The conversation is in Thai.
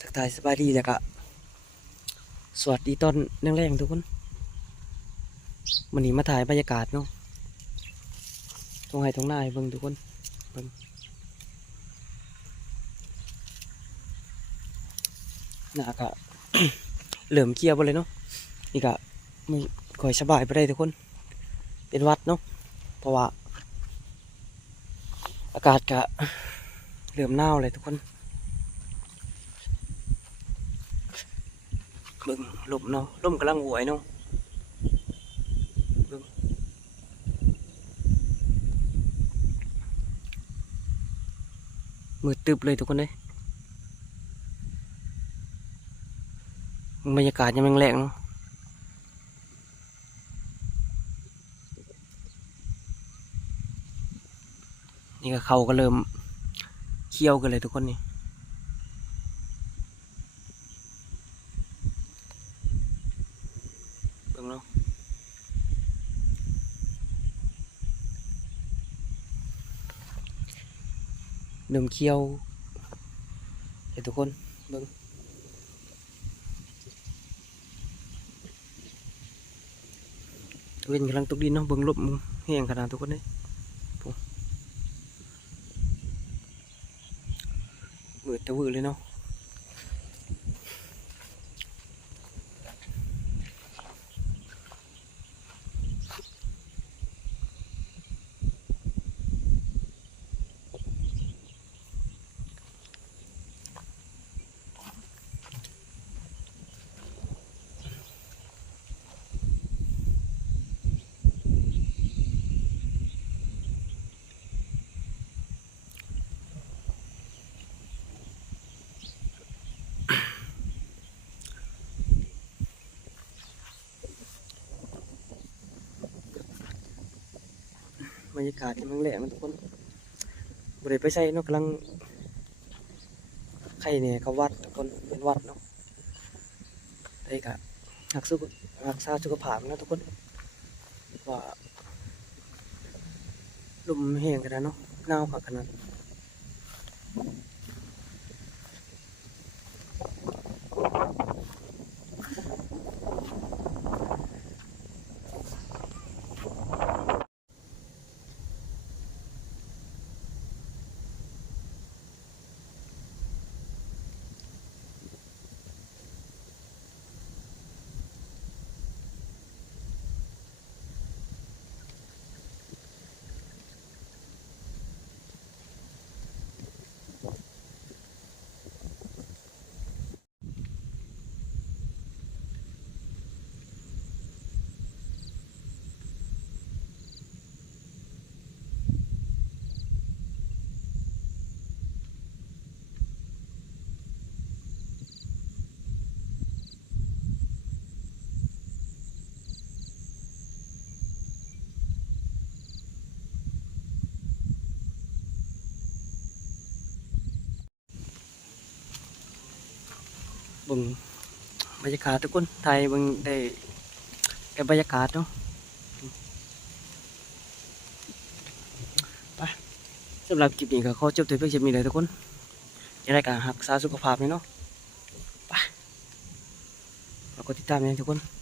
ทักทายสบายดีแล้วก็สวัสดีตอนแรงๆทุกคนวันนี้มาถ่ายบรรยากาศเนาะตรงไห้ตรงหน้าให้เบิ่งทุกคนเบิ่งหน้าก็ เหลื่อมเกียวไปเลยเนาะนี่ก็ไม่ค่อยสบายไปได้ทุกคนเป็นหวัดเนาะเพราะว่าอากาศก็เหลื่อมหนาวเลยทุกคนเบิ่งลมเนาะลมกำลังหวยเนาะเบิ่งมืดตึบเลยทุกคนเลยบรรยากาศยังแรงๆเนาะนี่ก็เขาก็เริ่มเคี้ยวกันเลยทุกคนนี่เบิ่งเนาะเริ่มเคี้ยวเห็นทุกคนเบิ่งเว้นกำลังตกดินเนาะเบิ่งลมแห้งขนาดทุกคนเลยมืดตะวือเลยเนาะบรรยากาศยังแรงนะทุกคนบริไปใส่เนาะกำลังไข่เนี่ยเขาวัดทุกคนเป็นวัดเนาะได้กะรักษาสุขภาพนะทุกคนว่าลมแห้งกันนะเนาะหนาวขนาดเบิ่งบรรยากาศทุกคนไทยเบิ่งได้แค่บรรยากาศเนาะไปสำหรับคลิปนี้ก็ขอจบแต่เพียงเท่านี้เลยทุกคนยังไงก็รักษาสุขภาพเลยเนาะไปเราก็ติดตามกันทุกคน